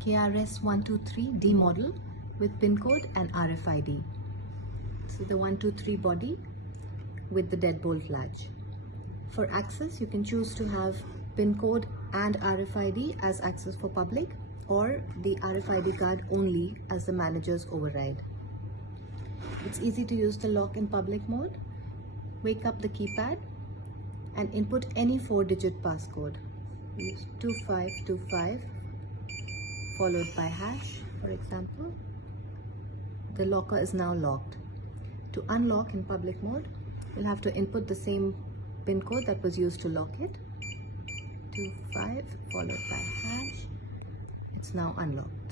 KRS123D model with pin code and RFID. So the 123 body with the deadbolt latch. For access, you can choose to have pin code and RFID as access for public, or the RFID card only as the manager's override. It's easy to use the lock in public mode. Wake up the keypad and input any 4-digit passcode. Use 2525 followed by hash, for example. The locker is now locked. To unlock in public mode, you'll have to input the same pin code that was used to lock it. 25 followed by hash. It's now unlocked.